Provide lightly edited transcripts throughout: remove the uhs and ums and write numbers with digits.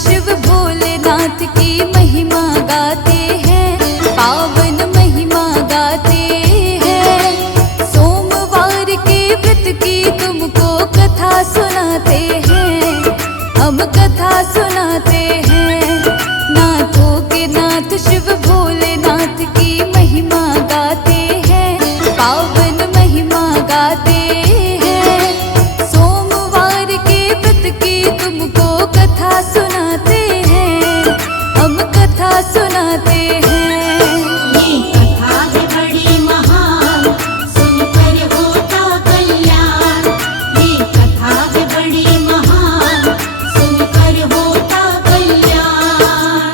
शिव भोलेनाथ की महिमा गाते हैं, पावन महिमा गाते हैं। सोमवार के व्रत की तुमको कथा सुनाते हैं, हम कथा सुनाते हैं। नाथों के नाथ शिव भोलेनाथ की महिमा गाते हैं, पावन महिमा गाते हैं। सोमवार के व्रत की तुमको कथा सुनाते हैं, हम कथा सुनाते हैं। ये कथा है बड़ी महान, सुनकर होता कल्याण। ये कथा है बड़ी महान, सुनकर होता कल्याण।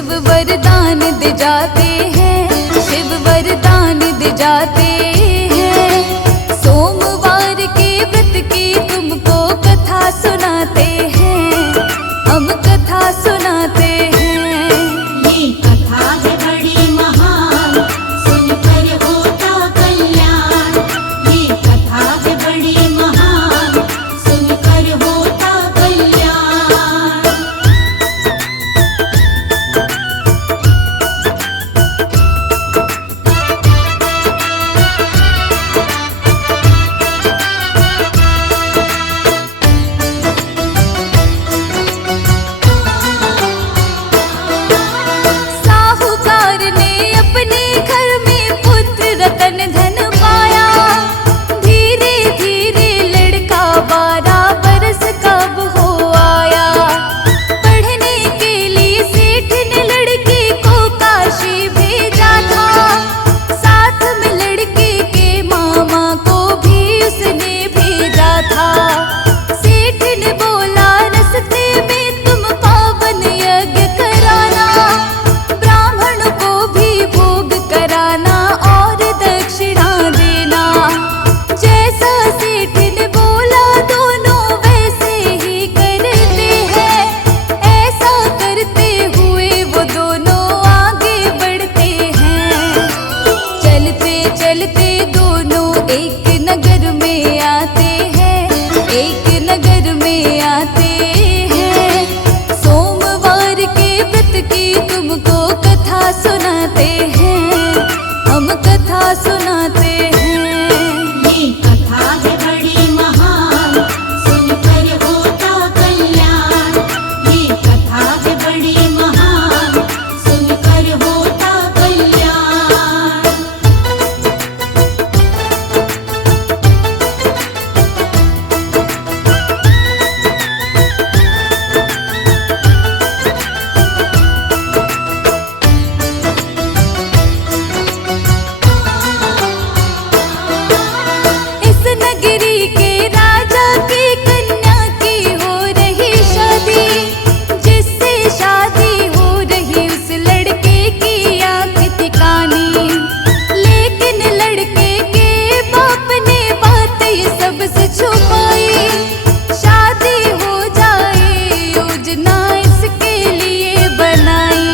शिव वरदान दे जाते हैं, शिव वरदान दे जाते हैं। सोमवार के व्रत की तुमको कथा सुनाते हैं, हम कथा सुनाते हैं। ये कथा है बड़ी महान, सुनकर होता कल्याण। ये कथा है बड़ी महान, सुनकर होता कल्याण। साहूकार ने अपने घर में पुत्र रतन धन पाया। धीरे धीरे लड़का 12 बरस कब हो आया। पढ़ने के लिए सेठ ने लड़के को काशी भेजा था। साथ में लड़के के मामा को भी उसने भेजा था। सेठ ने बोला रस्ते में तुम पावन यज्ञ कराना, ब्राह्मण को भी भोग कराना और दक्षिणा देना। जैसा सेठ ने बोला दोनों वैसे ही करते हैं। ऐसा करते हुए वो दोनों आगे बढ़ते हैं। चलते चलते दोनों एक नगर में आते हैं, एक नगर में आते हैं। सोमवार के व्रत की तुमको कथा सुनाते हैं, हम कथा सुनाते हैं। ये कथा है बड़ी महान, सुनकर होता कल्याण। ये कथा है बड़ी महान, सुनकर होता कल्याण। इस नगरी के राजा की कन्या की हो रही शादी। जिससे शादी हो रही उस लड़के की आंख दिखानी। लेकिन लड़के के बाप ने बात ये सबसे छुपाई। शादी हो जाए योजना इसके लिए बनाई।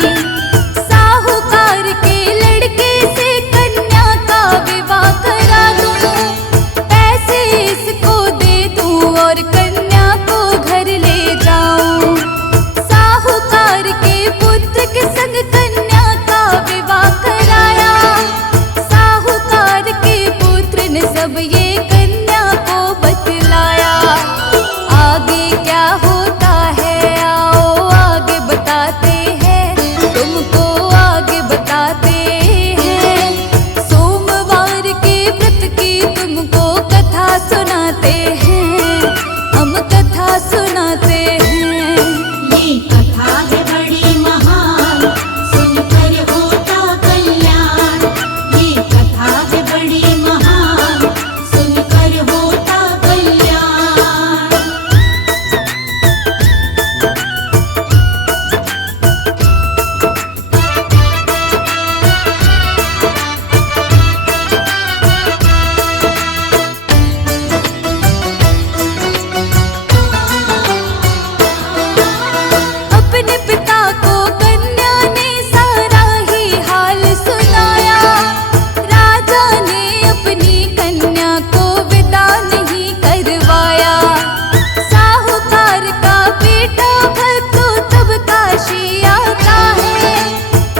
साहूकार के लड़के से कन्या का विवाह करा दूं। पैसे इसको दे दूं और कन्या को घर ले जाऊं। साहूकार के पुत्र के संग कन्या का विवाह कराया। साहूकार के पुत्र ने सब ये कन्या को बतलाया। आगे क्या होता है आओ आगे बताते हैं, तुमको आगे बताते हैं। सोमवार के व्रत की तुमको कथा सुनाते हैं, हम कथा सुनाते हैं। ये कथा है बड़ी महान, सुनकर होता कल्याण। ये कथा है बड़ी महान, सुनकर होता कल्याण। अपने पिता को कन्या ने सारा ही हाल सुनाया। राजा ने अपनी कन्या को विदा नहीं करवाया। साहूकार का बेटा भक्त तब काशी आता है।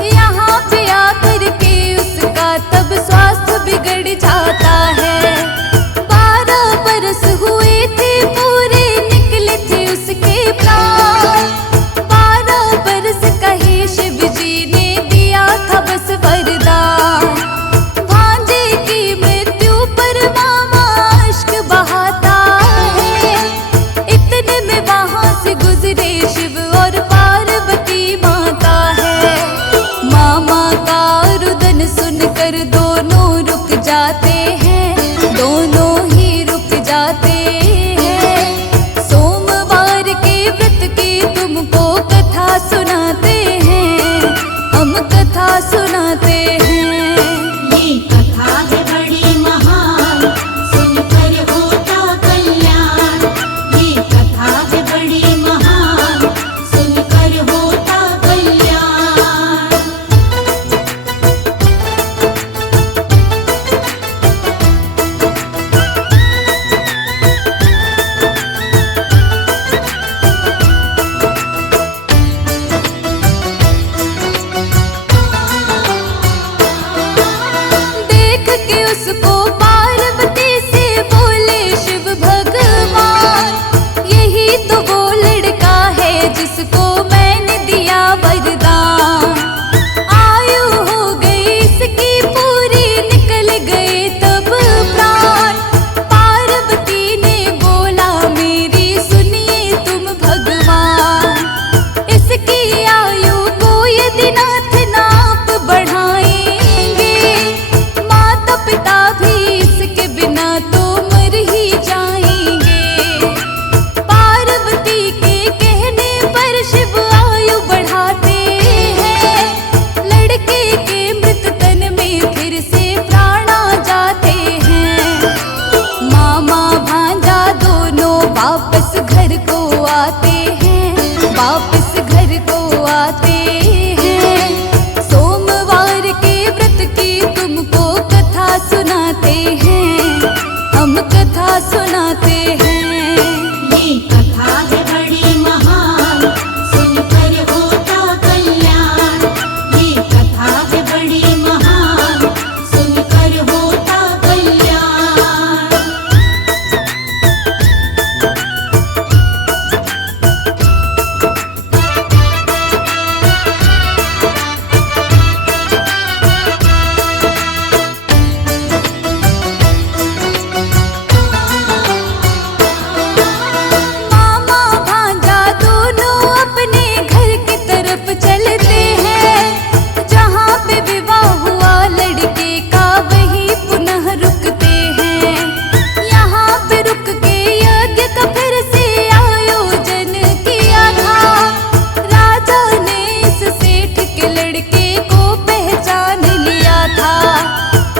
यहाँ पे आकर के उसका तब स्वास्थ्य बिगड़ जाता है। 12 बरस हुए थे पूरे, निकले थे उसके प्राण। 12 बरस कहे शिव जी ने दिया था बस वरदान। भांजे की मृत्यु पर मामा अश्क बहाता है। इतने में वहां से गुजरे शिव और पार्वती माता है। मामा का रुदन सुनकर दोनों रुक जाते हैं, दोनों ही रुक जाते हैं। सोमवार के व्रत की तुमको कथा सुनाते हैं,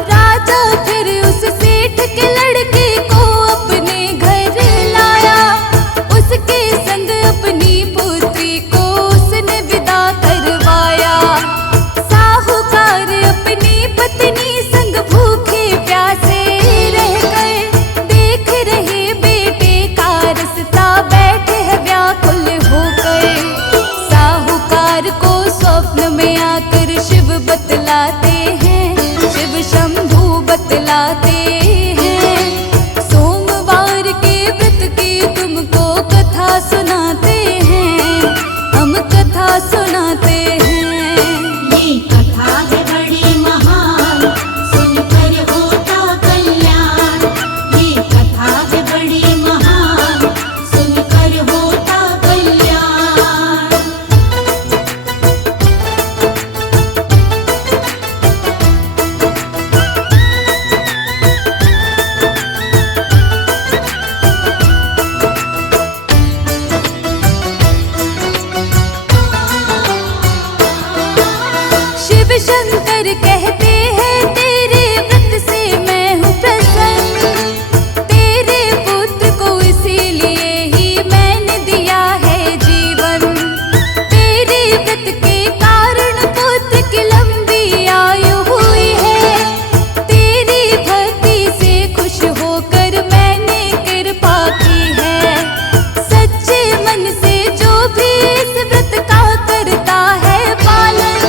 राजा फिर उस सेठ के लड़के को अपने घर लाया। उसके संग अपनी पुत्री को उसने विदा करवाया। साहूकार अपनी पत्नी संग भूखे प्यासे रह गए। देख रहे बेटे का रास्ता बैठे है व्याकुल हो गए। साहूकार को स्वप्न में आकर शिव बतलाते हैं, शिव शंभू बतलाते हैं। सोमवार के व्रत की तुमको कथा सुनाते हैं, हम कथा सुनाते हैं। ये कथा है बड़ी महान, सुनकर होता कल्याण। ये कथा है बड़ी महान, सुनकर होता कल्याण। शिव शंकर कहते हैं तेरे व्रत से मैं हूँ प्रसन्न। तेरे पुत्र को इसीलिए ही मैंने दिया है जीवन। तेरे व्रत के कारण पुत्र की लंबी आयु हुई है। तेरी भक्ति से खुश होकर मैंने कृपा की है। सच्चे मन से जो भी इस व्रत का करता है पालन,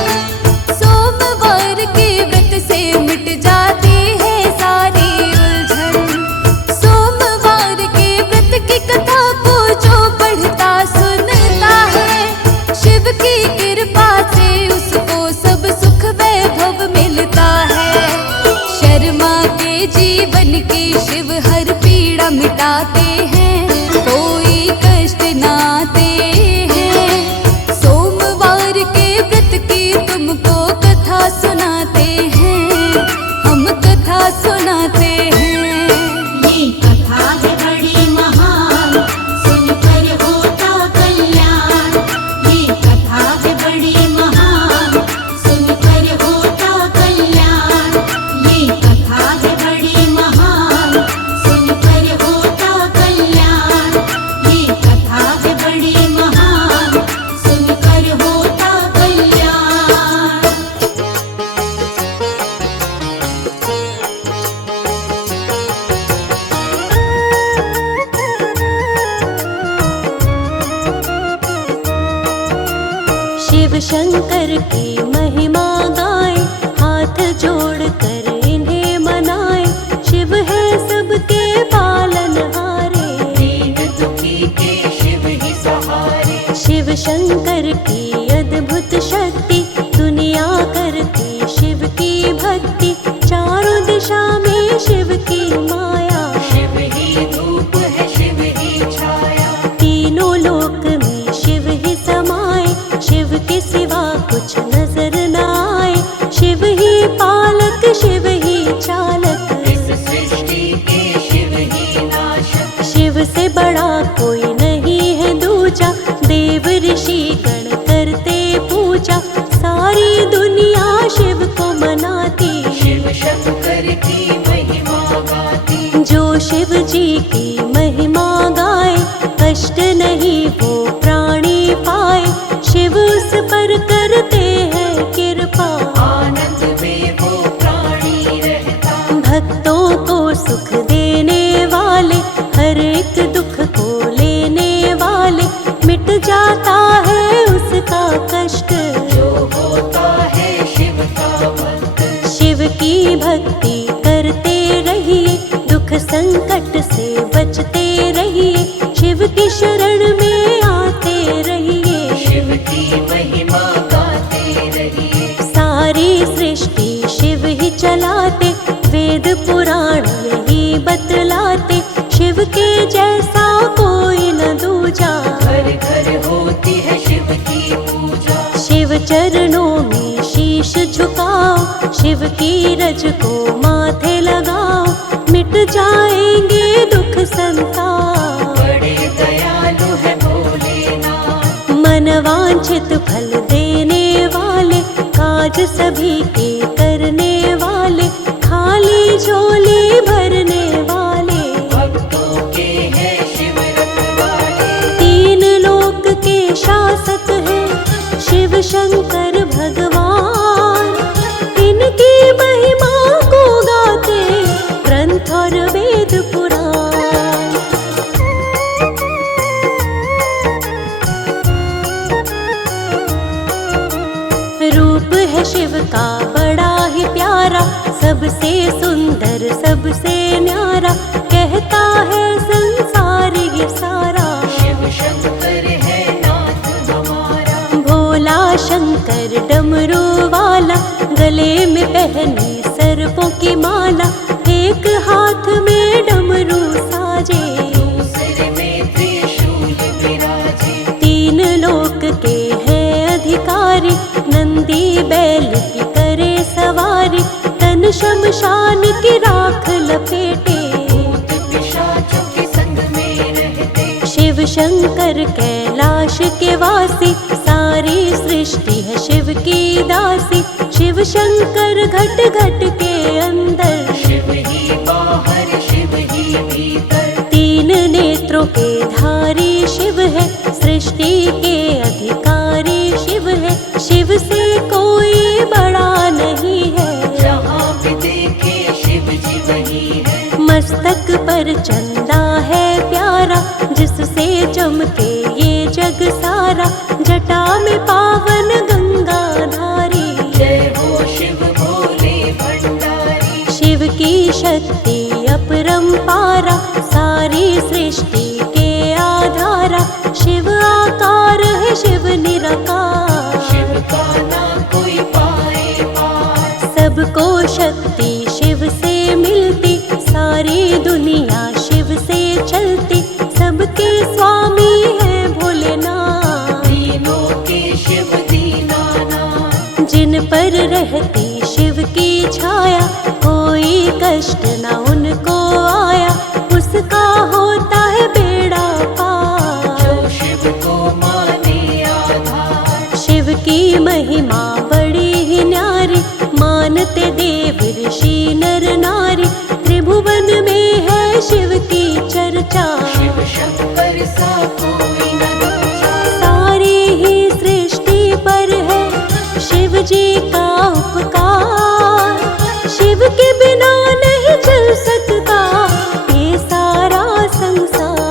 सोमवार के व्रत से मिट जाती है सारी उलझन। सोमवार के व्रत की कथा को जो पढ़ता सुनता है, शिव की कृपा से उसको सब सुख वैभव मिलता है। शर्मा के जीवन की शिव हर पीड़ा मिटाते हैं, कोई कष्ट ना आते हैं। सोमवार के व्रत की तुमको कथा सुनाते हैं, हम कथा सुनाते हैं। ये कथा है बड़ी महान, सुनकर होता कल्याण। ये कथा है बड़ी महान, सुनकर होता कल्याण। ये कथा है बड़ी महान, सुनकर होता कल्याण। ये कथा है बड़ी महान, सुनकर होता कल्याण। शिव शंकर की महिमा गाए, हाथ जोड़कर इन्हें मनाए। शिव है सबके पालनहारे, दीन दुखी के शिव ही सहारे। शिव शंकर की अद्भुत शक्ति, दुनिया करती शिव की भक्ति। चारों दिशा में शिव की माया, शिव ही धूप है शिव ही छाया। तीनों लोक में शिव ही समाए। शिव के सिवा कुछ नजर न आए। शिव ही पालक, शिव ही चालक, इस सृष्टि के शिव ही नाशक। शिव से बड़ा कोई नहीं है दूजा। देव ऋषि गण करते पूजा, सारी दुनिया शिव को मनाती। शिव शंकर की महिमा गाती। जो शिव जी की महिमा गाए, कष्ट नहीं वो प्राणी पाए। शिव उस पर करते हैं कृपा, आनंद में वो प्राणी रहता। भक्तों को सुख देने वाले, हर एक दुख को लेने वाले। मिट जाता है उसका कष्ट, जो होता है शिव का भक्त। शिव की भक्ति करते रहिए, दुख संकट से बचते रहिए। शिव की शरण में आते रहिए, शिव की महिमा गाते रहिए। सारी सृष्टि शिव ही चलाते, वेद पुराण यही बतलाते। शिव के जैसा कोई न दूजा, घर घर होती है शिव की पूजा। शिव चरणों में शीश झुकाओ, शिव की रज को माथे लगाओ। मिट जाएंगे दुख संताप, बड़े दयालु है भोलेनाथ। मन वांछित फल देने वाले, काज सभी के करने वाले। शंकर भगवान, इनकी महिमा को गाते ग्रंथ और वेद पुराण। रूप है शिव का बड़ा ही प्यारा, सबसे सुंदर सबसे न्यारा, कहता है संसार ये सारा। शिव शंकर है नाथ हमारा, भोला शंकर डमरू वाला, गले में पहने सर्पों की माला, एक हाथ में डमरू साजे, दूसरे में त्रिशूल विराजे। तीन लोक के हैं अधिकारी, नंदी बैल की करे सवारी, तन शमशान की राख लपेटे, भूत पिशाचों के संग में रहते। शिव शंकर कैलाश के वासी, सारी सृष्टि है शिव की दासी। शिव शंकर घट घट के अंदर, शिव ही बाहर शिव ही भीतर। तीन नेत्रों के धारी शिव है, सृष्टि के अधिकारी शिव है। शिव से कोई बड़ा नहीं है, जहाँ भी देखे शिव जी वही है। मस्तक पर चंदा है प्यारा, जिससे चमके ये जग सारा, जटा में पावन गंगा धारी। जय हो शिव भोले भंडारी। शिव की शक्ति अपरंपारा, सारी सृष्टि के आधारा। शिव आकार है शिव निराकार, शिव का ना कोई पाए पार। सबको शक्ति शिव से मिलती, सारी दुनिया शिव से चलती। सबके स्वामी है भोलेनाथ, दीनों के शिव दीनानाथ। जिन पर रहती शिव की छाया, कोई कष्ट न उनको आया, उसका होता है बेड़ा पार। जो शिव को माने आधार। शिव की महिमा बड़ी ही न्यारी, मानते देव ऋषि नर नारी। त्रिभुवन में है शिव की चर्चा, शिव शंकर सा कोई न दूजा। सारी ही सृष्टि पर है शिव जी का उपकार। शिव के बिना नहीं चल सकता ये सारा संसार।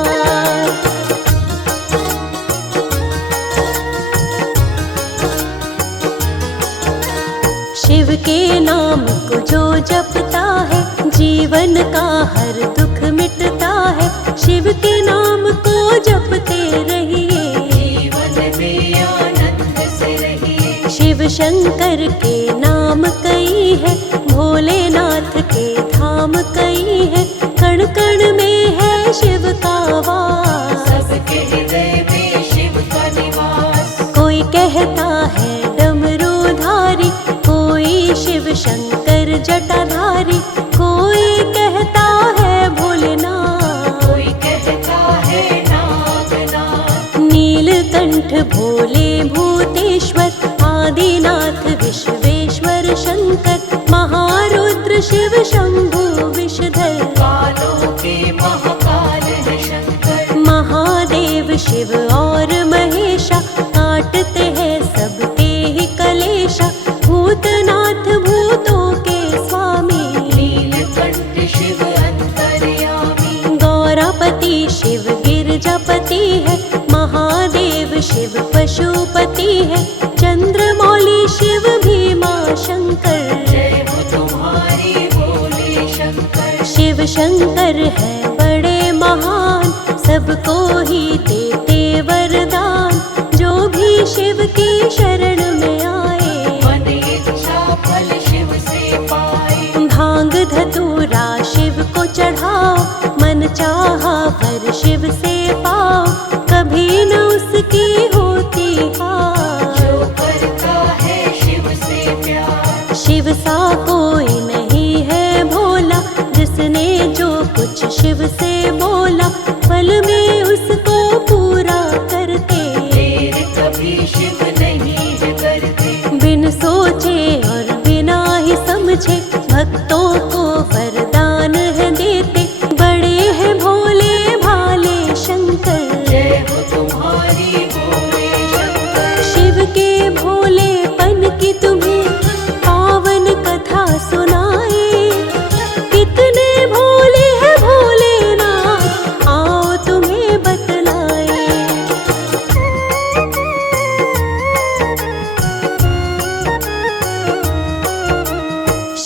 शिव के नाम को जो जपता है, जीवन का हर दुख मिटता है। शिव के नाम को जपते रहिए, जीवन में आनंद से रहिए। शिव शंकर के नाम कई है, भोलेनाथ के धाम कई है। कण कण में है शिव का वास, सबके हृदय में शिव का निवास। कोई कहता है डमरूधारी, कोई शिव शंकर जटाधारी, कोई कहता है भोलेनाथ, कोई कहता है नागनाथ। नीलकंठ भोले भूतेश्वर, आदिनाथ विश्वेश्वर शंकर, महारुद्र शिव शंभु विषधर। कालों के महाकाल है शंकर। महादेव शिव और महेशा, काटते हैं सबके ही कलेशा। भूतनाथ भूतों के स्वामी, नीलकंठ शिव अंतर्यामी। गौरापति शिव गिरजापति है, महादेव शिव पशुपति है। चंद्रमौली शिव भीमा शंकर, जय हो तुम्हारी भोले शंकर। शिव शंकर है बड़े महान, सबको ही देते वरदान। जो भी शिव की शरण में आए, मन इच्छा फल शिव से पाए। भांग धतूरा शिव को चढ़ाओ, मन चाहा वर शिव से पाओ। कभी न उसकी होती हार, जो करता है शिव से प्यार। शिव सा कोई नहीं है भोला, जिसने जो कुछ शिव से बोला, पल में उसको पूरा करते। देर कभी शिव नहीं है करते। बिन सोचे और बिना ही समझे, भक्तों को वरदान है देते। बड़े हैं भोले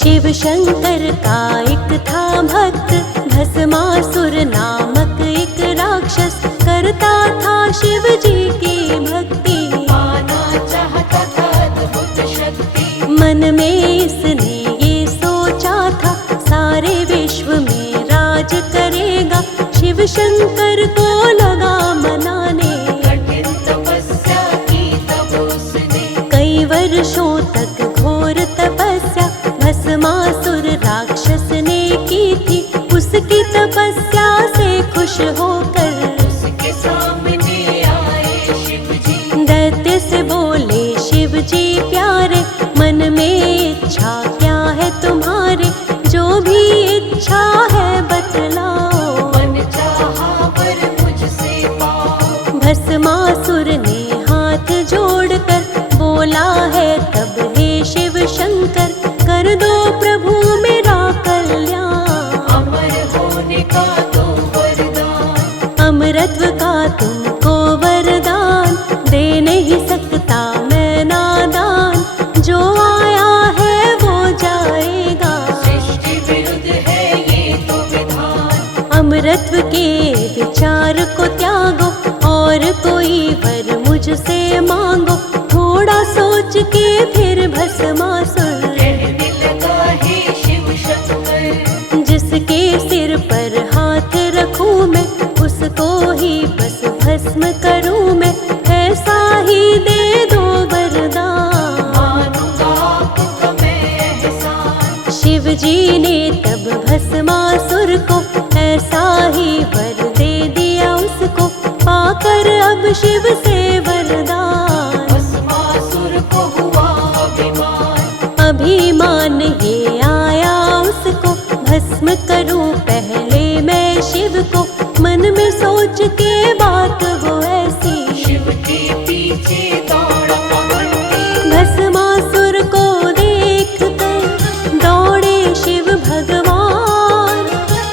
शिव शंकर का एक था भक्त, भस्मासुर नामक एक राक्षस, करता था शिव जी की भक्ति, पाना चाहता था अद्भुत शक्ति। मन में इसने ये सोचा था, सारे विश्व में राज करेगा। शिव शंकर को लगा मनाने, कठिन तपस्या की तब उसने, कई वर्षों तक घोर तपस्या भस्मासुर राक्षस ने की थी। उसकी तपस्या से खुश होकर उसके सामने आए शिव जी। दैत्य से बोले शिव जी प्यारे, मन में इच्छा क्या है तुम्हारे, जो भी इच्छा है बतलाओ, मन चाहा वर मुझसे पाओ। भस्मासुर ने हाथ जोड़कर बोला है तब, हे शिव शंकर कर दो प्रभु मेरा कल्याण। अमर होने का दो वरदान, अमरत्व का तुमको वरदान, दे नहीं सकता मैं नादान, जो आया है वो जाएगा, सृष्टि विरुद्ध है ये तो विधान। अमरत्व के विचार को त्यागो, और कोई वर मुझसे मांगो। थोड़ा सोच के फिर भस्मासुर कहने लगा हे शिव शंकर, जिसके सिर पर हाथ रखूं मैं, उसको ही बस भस्म करूं मैं, ऐसा ही दे दो वरदान। मानूंगा आपका मैं एहसान। शिव जी ने तब भस्मासुर को ऐसा ही वर दे दिया उसको, पाकर अब शिव से वरदान। भस्मासुर को हुआ अभिमान, अभिमान ये आया उसको, भस्म करूं पहले मैं शिव को, मन में सोच के बात वो ऐसी, शिव के पीछे दौड़ा पकड़ती। भस्मासुर को देख कर दौड़े शिव भगवान,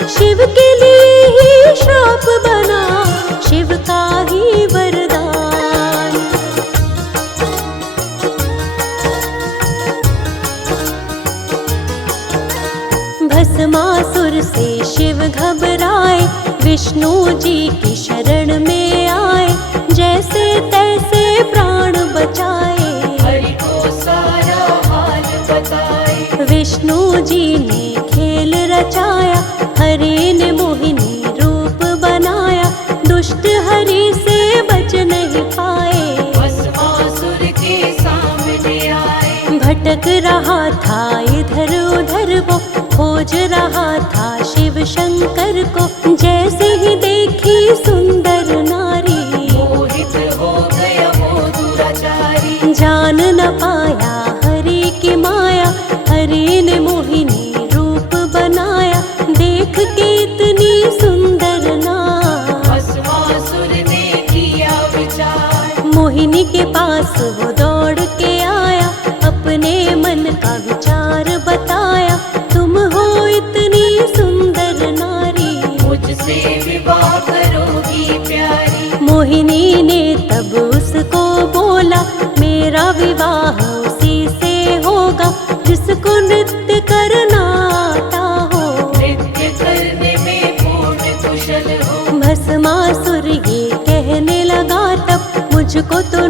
शिव के लिए ही श्राप बना शिव का ही वरदान। भस्मासुर से शिव घबराए, विष्णु जी की शरण में आए, जैसे तैसे प्राण बचाए, हरि को सारा हाल बताए। विष्णु जी ने खेल रचाया, हरि ने मोहिनी रूप बनाया, दुष्ट हरि से बच नहीं पाए, भस्मासुर के सामने आए। भटक रहा था इधर उधर वो, खोज रहा था शिव शंकर को, जैसे ही देखी सुंदर नारी, मोहित हो गया वो दुराचारी। जान न पाया हरि की माया, हरि ने मोहिनी रूप बनाया, देख के इतनी सुंदर नार, भस्मासुर ने किया विचार। मोहिनी के पास वो दौड़ के आया, अपने मन का विचार बताया, तुम हो इतनी सुंदर नारी, मुझसे विवाह करोगी प्यारी। मोहिनी ने तब उसको बोला, मेरा विवाह उसी से होगा, जिसको नृत्य करना आता हो, नृत्य करने में पूर्ण कुशल हो। भस्मासुर ये कहने लगा तब, मुझको तो